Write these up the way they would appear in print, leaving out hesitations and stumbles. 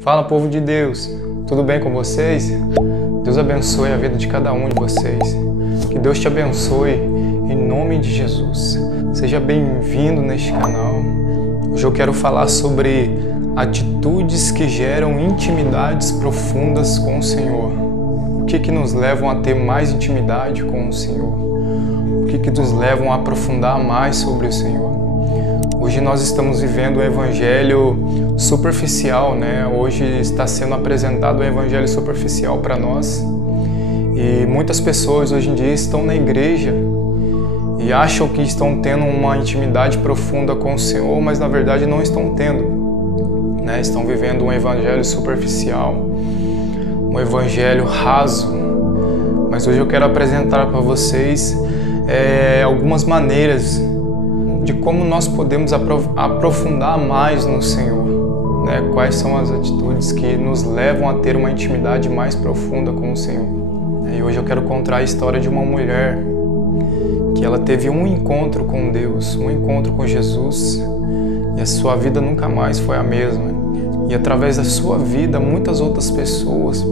Fala, povo de Deus, tudo bem com vocês? Deus abençoe a vida de cada um de vocês. Que Deus te abençoe em nome de Jesus. Seja bem-vindo neste canal. Hoje eu quero falar sobre atitudes que geram intimidades profundas com o Senhor. O que nos levam a ter mais intimidade com o Senhor? O que nos levam a aprofundar mais sobre o Senhor? Hoje nós estamos vivendo um evangelho superficial, né? Hoje está sendo apresentado um evangelho superficial para nós. E muitas pessoas hoje em dia estão na igreja e acham que estão tendo uma intimidade profunda com o Senhor, mas na verdade não estão tendo, né? Estão vivendo um evangelho superficial, um evangelho raso. Mas hoje eu quero apresentar para vocês algumas maneiras de como nós podemos aprofundar mais no Senhor, né? Quais são as atitudes que nos levam a ter uma intimidade mais profunda com o Senhor. E hoje eu quero contar a história de uma mulher que ela teve um encontro com Deus, um encontro com Jesus, e a sua vida nunca mais foi a mesma. E através da sua vida, muitas outras pessoas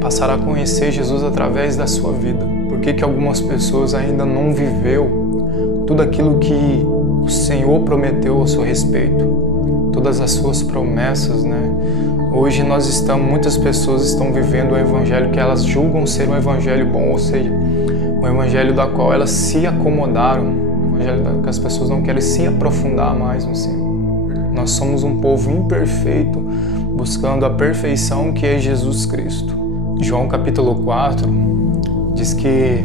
passaram a conhecer Jesus através da sua vida. Por que algumas pessoas ainda não viveu tudo aquilo que o Senhor prometeu ao seu respeito, todas as suas promessas, né? Hoje muitas pessoas estão vivendo um evangelho que elas julgam ser um evangelho bom, ou seja, um evangelho da qual elas se acomodaram, um evangelho que as pessoas não querem se aprofundar mais no Senhor. Nós somos um povo imperfeito, buscando a perfeição que é Jesus Cristo. João capítulo 4 diz que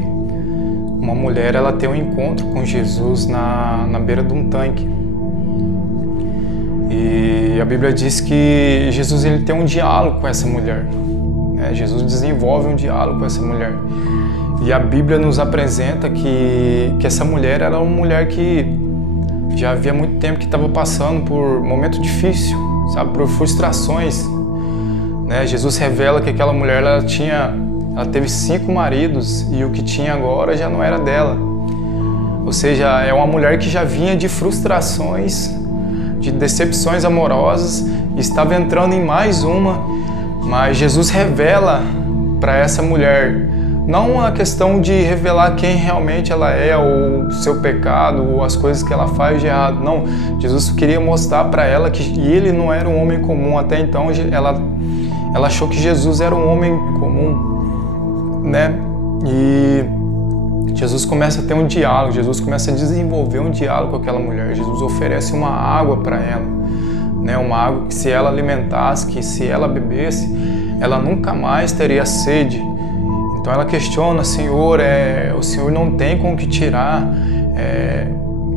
uma mulher ela tem um encontro com Jesus na beira de um tanque. E a Bíblia diz que Jesus ele tem um diálogo com essa mulher. Jesus desenvolve um diálogo com essa mulher. E a Bíblia nos apresenta que essa mulher era uma mulher que já havia muito tempo que estava passando por um momento difícil, sabe, por frustrações. Jesus revela que aquela mulher ela teve 5 maridos e o que tinha agora já não era dela. Ou seja, é uma mulher que já vinha de frustrações, de decepções amorosas, e estava entrando em mais uma. Mas Jesus revela para essa mulher, não a questão de revelar quem realmente ela é, ou o seu pecado, ou as coisas que ela faz de errado. Não, Jesus queria mostrar para ela que ele não era um homem comum. Até então ela achou que Jesus era um homem comum, né? E Jesus começa a ter um diálogo, Jesus começa a desenvolver um diálogo com aquela mulher. Jesus oferece uma água para ela, né? Uma água que se ela alimentasse, que se ela bebesse, ela nunca mais teria sede. Então ela questiona: Senhor, o Senhor não tem com o que tirar,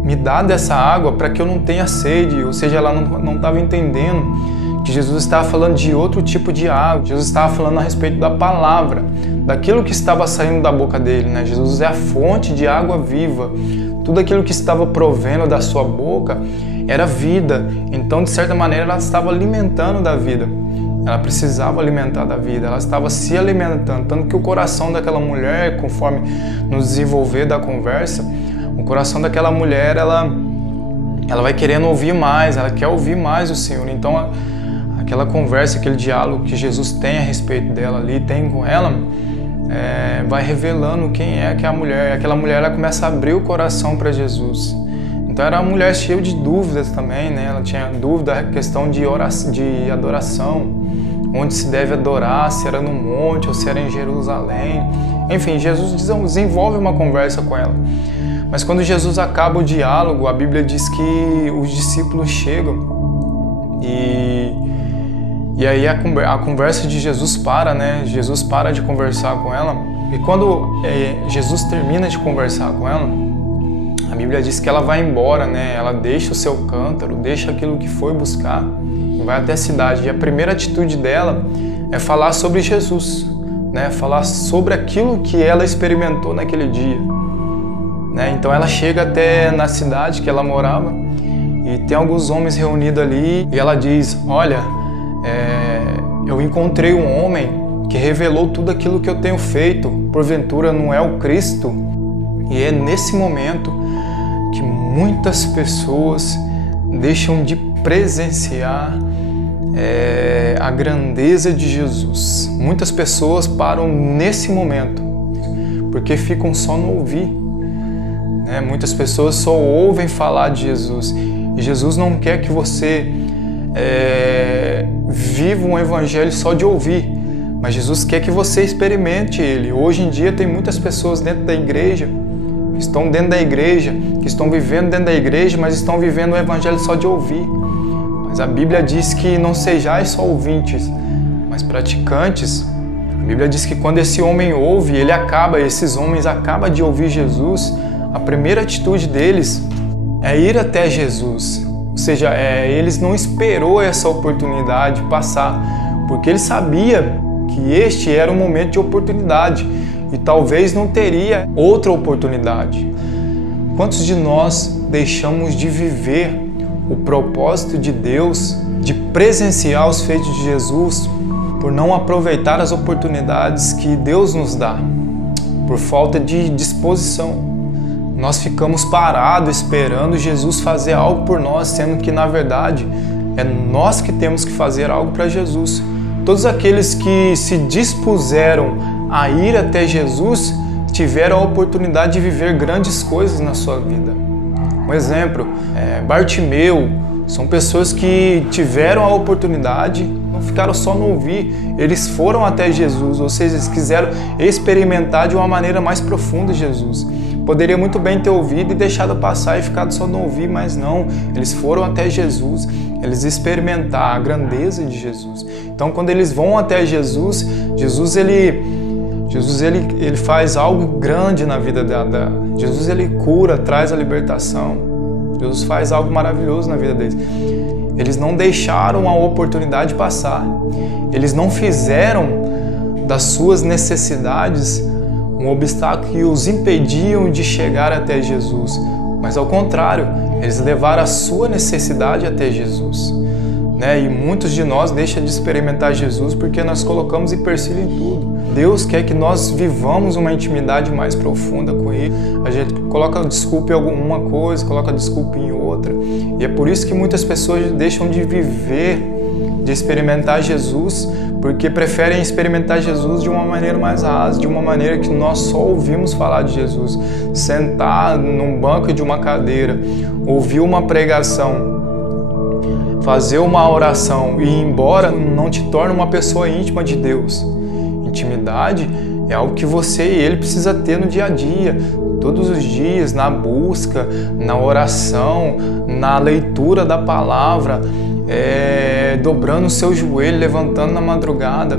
me dá dessa água para que eu não tenha sede. Ou seja, ela não estava entendendo que Jesus estava falando de outro tipo de água. Jesus estava falando a respeito da palavra, daquilo que estava saindo da boca dele, né? Jesus é a fonte de água viva. Tudo aquilo que estava provendo da sua boca era vida. Então, de certa maneira, ela estava alimentando da vida. Ela precisava alimentar da vida, ela estava se alimentando. Tanto que o coração daquela mulher, conforme nos desenvolver da conversa, o coração daquela mulher, ela vai querendo ouvir mais, ela quer ouvir mais o Senhor. Então, aquela conversa, aquele diálogo que Jesus tem a respeito dela ali, tem com ela, vai revelando quem é que é a mulher. Aquela mulher ela começa a abrir o coração para Jesus. Então era uma mulher cheia de dúvidas também, né? Ela tinha dúvida a questão de adoração, onde se deve adorar, se era no monte ou se era em Jerusalém. Enfim, Jesus desenvolve uma conversa com ela. Mas quando Jesus acaba o diálogo, a Bíblia diz que os discípulos chegam e aí a conversa de Jesus para, né? Jesus para de conversar com ela. E quando Jesus termina de conversar com ela, a Bíblia diz que ela vai embora, né? Ela deixa o seu cântaro, deixa aquilo que foi buscar e vai até a cidade. E a primeira atitude dela é falar sobre Jesus, né? Falar sobre aquilo que ela experimentou naquele dia, né? Então ela chega até na cidade que ela morava e tem alguns homens reunidos ali e ela diz: olha, eu encontrei um homem que revelou tudo aquilo que eu tenho feito. Porventura não é o Cristo? E é nesse momento que muitas pessoas deixam de presenciar a grandeza de Jesus. Muitas pessoas param nesse momento, porque ficam só no ouvir. Muitas pessoas só ouvem falar de Jesus. E Jesus não quer que você viva um evangelho só de ouvir, mas Jesus quer que você experimente ele. Hoje em dia tem muitas pessoas dentro da igreja, que estão dentro da igreja, que estão vivendo dentro da igreja, mas estão vivendo o evangelho só de ouvir. Mas a Bíblia diz que não sejais só ouvintes, mas praticantes. A Bíblia diz que quando esse homem ouve, esses homens acabam de ouvir Jesus, a primeira atitude deles é ir até Jesus. Ou seja, eles não esperou essa oportunidade passar, porque ele sabia que este era um momento de oportunidade e talvez não teria outra oportunidade. Quantos de nós deixamos de viver o propósito de Deus, de presenciar os feitos de Jesus, por não aproveitar as oportunidades que Deus nos dá, por falta de disposição? Nós ficamos parados esperando Jesus fazer algo por nós, sendo que na verdade é nós que temos que fazer algo para Jesus. Todos aqueles que se dispuseram a ir até Jesus tiveram a oportunidade de viver grandes coisas na sua vida. Um exemplo, Bartimeu, são pessoas que tiveram a oportunidade, não ficaram só no ouvir, eles foram até Jesus, ou seja, eles quiseram experimentar de uma maneira mais profunda Jesus. Poderia muito bem ter ouvido e deixado passar e ficado só no ouvir, mas não, eles foram até Jesus, eles experimentaram a grandeza de Jesus. Então, quando eles vão até Jesus, Jesus ele faz algo grande na vida Jesus ele cura, traz a libertação. Jesus faz algo maravilhoso na vida deles. Eles não deixaram a oportunidade passar. Eles não fizeram das suas necessidades um obstáculo que os impediam de chegar até Jesus. Mas ao contrário, eles levaram a sua necessidade até Jesus. E muitos de nós deixam de experimentar Jesus porque nós colocamos empecilho em tudo. Deus quer que nós vivamos uma intimidade mais profunda com Ele. A gente coloca desculpa em alguma coisa, coloca desculpa em outra. E é por isso que muitas pessoas deixam de viver, de experimentar Jesus, porque preferem experimentar Jesus de uma maneira mais rasa, de uma maneira que nós só ouvimos falar de Jesus. Sentar num banco de uma cadeira, ouvir uma pregação, fazer uma oração e ir embora não te torna uma pessoa íntima de Deus. Intimidade é algo que você e ele precisa ter no dia a dia, todos os dias, na busca, na oração, na leitura da palavra, dobrando o seu joelho, levantando na madrugada.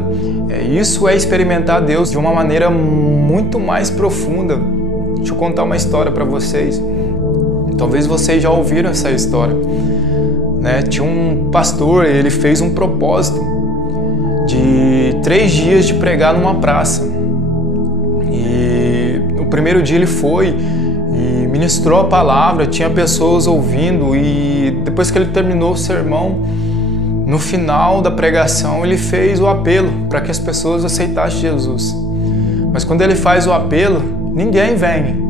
Isso é experimentar Deus de uma maneira muito mais profunda. Deixa eu contar uma história para vocês. Talvez vocês já ouviram essa história. Tinha um pastor, ele fez um propósito de 3 dias de pregar numa praça. E no primeiro dia ele foi e ministrou a palavra, tinha pessoas ouvindo, e depois que ele terminou o sermão, no final da pregação ele fez o apelo para que as pessoas aceitassem Jesus. Mas quando ele faz o apelo, ninguém vem.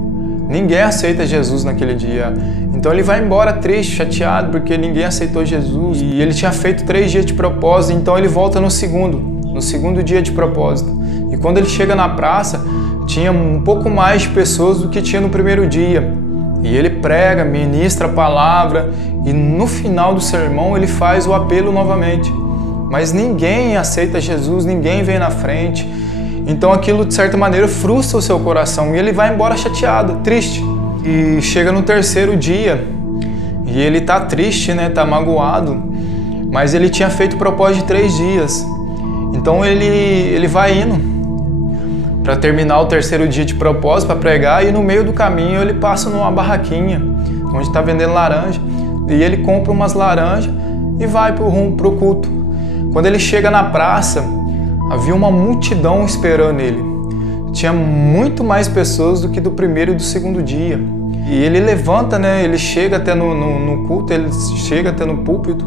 Ninguém aceita Jesus naquele dia. Então ele vai embora triste, chateado, porque ninguém aceitou Jesus. E ele tinha feito 3 dias de propósito, então ele volta no segundo dia de propósito. E quando ele chega na praça, tinha um pouco mais de pessoas do que tinha no primeiro dia. E ele prega, ministra a palavra, e no final do sermão ele faz o apelo novamente. Mas ninguém aceita Jesus, ninguém vem na frente. Então aquilo, de certa maneira, frustra o seu coração e ele vai embora chateado, triste. E chega no 3º dia e ele tá triste, tá magoado, mas ele tinha feito o propósito de 3 dias. Então ele vai indo para terminar o 3º dia de propósito, para pregar, e no meio do caminho ele passa numa barraquinha onde está vendendo laranja, e ele compra umas laranjas e vai pro culto. Quando ele chega na praça, havia uma multidão esperando ele. Tinha muito mais pessoas do que do primeiro e do 2º dia. E ele levanta, ele chega até no culto, ele chega até no púlpito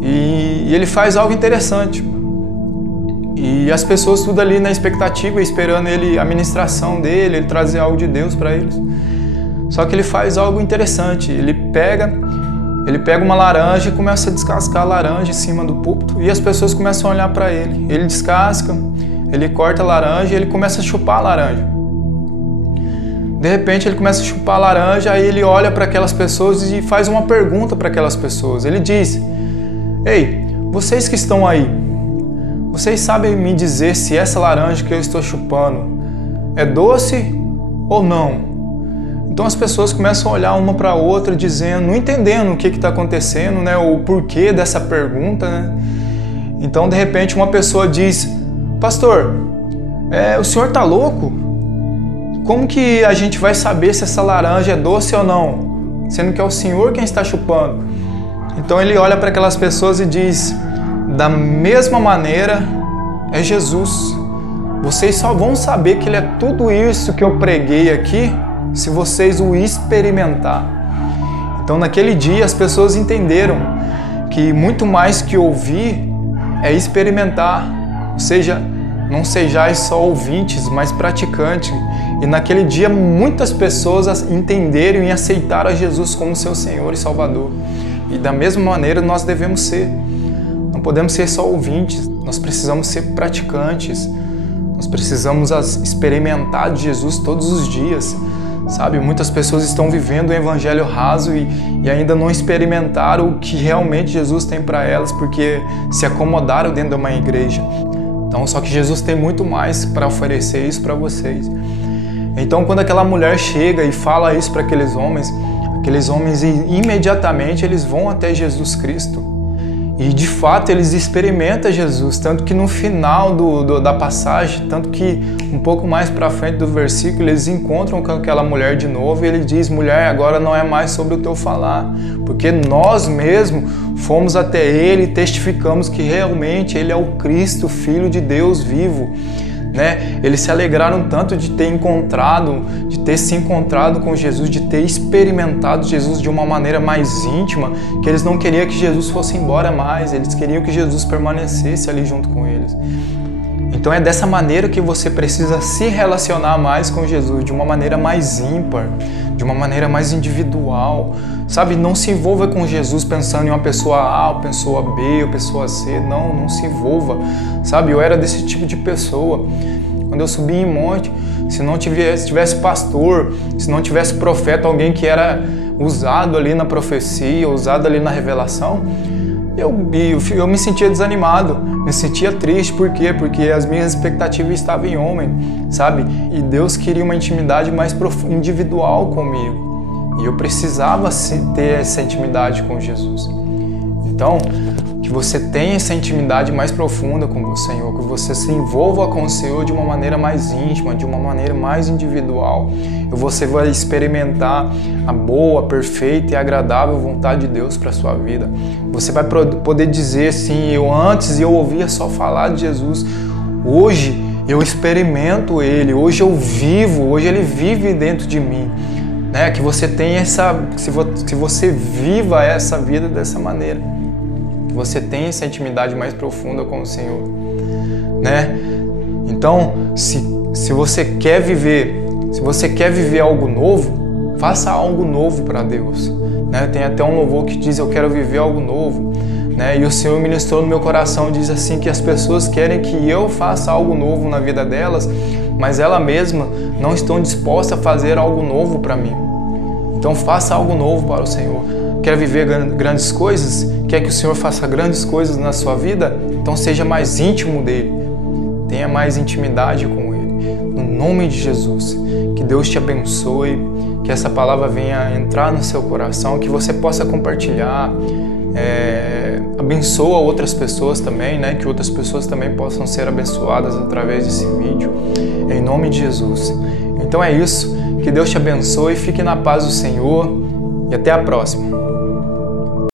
e ele faz algo interessante. E as pessoas tudo ali na expectativa, esperando ele, a ministração dele, ele trazer algo de Deus para eles. Só que ele faz algo interessante. Ele pega Ele pega uma laranja e começa a descascar a laranja em cima do púlpito e as pessoas começam a olhar para ele. Ele descasca, ele corta a laranja e ele começa a chupar a laranja. De repente ele começa a chupar a laranja, aí ele olha para aquelas pessoas e faz uma pergunta para aquelas pessoas. Ele diz: ei, vocês que estão aí, vocês sabem me dizer se essa laranja que eu estou chupando é doce ou não? Então as pessoas começam a olhar uma para a outra, dizendo, não entendendo o que está acontecendo, né, o porquê dessa pergunta, né? Então de repente uma pessoa diz: pastor, o senhor está louco? Como que a gente vai saber se essa laranja é doce ou não, sendo que é o senhor quem está chupando? Então ele olha para aquelas pessoas e diz: da mesma maneira é Jesus. Vocês só vão saber que ele é tudo isso que eu preguei aqui se vocês o experimentar. Então naquele dia as pessoas entenderam que muito mais que ouvir é experimentar, ou seja, não sejais só ouvintes, mas praticantes. E naquele dia muitas pessoas entenderam e aceitaram a Jesus como seu Senhor e Salvador. E da mesma maneira nós devemos ser. Não podemos ser só ouvintes, nós precisamos ser praticantes. Nós precisamos experimentar de Jesus todos os dias. Sabe, muitas pessoas estão vivendo o evangelho raso e ainda não experimentaram o que realmente Jesus tem para elas, porque se acomodaram dentro de uma igreja. Então, só que Jesus tem muito mais para oferecer isso para vocês. Então, quando aquela mulher chega e fala isso para aqueles homens imediatamente eles vão até Jesus Cristo. E de fato eles experimentam Jesus, tanto que no final da passagem, tanto que um pouco mais para frente do versículo, eles encontram com aquela mulher de novo e ele diz: mulher, agora não é mais sobre o teu falar, porque nós mesmos fomos até ele e testificamos que realmente ele é o Cristo, Filho de Deus vivo. Né? Eles se alegraram tanto de ter se encontrado com Jesus, de ter experimentado Jesus de uma maneira mais íntima, que eles não queriam que Jesus fosse embora mais, eles queriam que Jesus permanecesse ali junto com eles. Então é dessa maneira que você precisa se relacionar mais com Jesus, de uma maneira mais ímpar, de uma maneira mais individual, sabe? Não se envolva com Jesus pensando em uma pessoa A, ou pessoa B, ou pessoa C, não se envolva, sabe? Eu era desse tipo de pessoa. Quando eu subia em monte, se não tivesse pastor, se não tivesse profeta, alguém que era usado ali na profecia, usado ali na revelação, eu me sentia desanimado, me sentia triste. Por quê? Porque as minhas expectativas estavam em homem, sabe? E Deus queria uma intimidade mais individual comigo. E eu precisava ter essa intimidade com Jesus. Então, que você tenha essa intimidade mais profunda com o Senhor, que você se envolva com o Senhor de uma maneira mais íntima, de uma maneira mais individual. E você vai experimentar a boa, perfeita e agradável vontade de Deus para a sua vida. Você vai poder dizer assim: antes eu ouvia só falar de Jesus, hoje eu experimento Ele, hoje eu vivo, hoje Ele vive dentro de mim. Né? Que você tenha que você viva essa vida dessa maneira. Que você tenha essa intimidade mais profunda com o Senhor. Né? Então, se você quer viver algo novo, faça algo novo para Deus. Né? Tem até um louvor que diz: eu quero viver algo novo. Né? E o Senhor ministrou no meu coração, diz assim, que as pessoas querem que eu faça algo novo na vida delas, mas ela mesma não estão dispostas a fazer algo novo para mim. Então faça algo novo para o Senhor. Quer viver grandes coisas? Quer que o Senhor faça grandes coisas na sua vida? Então seja mais íntimo dele. Tenha mais intimidade com ele. No nome de Jesus. Que Deus te abençoe. Que essa palavra venha entrar no seu coração. Que você possa compartilhar. Abençoa outras pessoas também, né? Que outras pessoas também possam ser abençoadas através desse vídeo. Em nome de Jesus. Então é isso. Que Deus te abençoe. Fique na paz do Senhor. E até a próxima.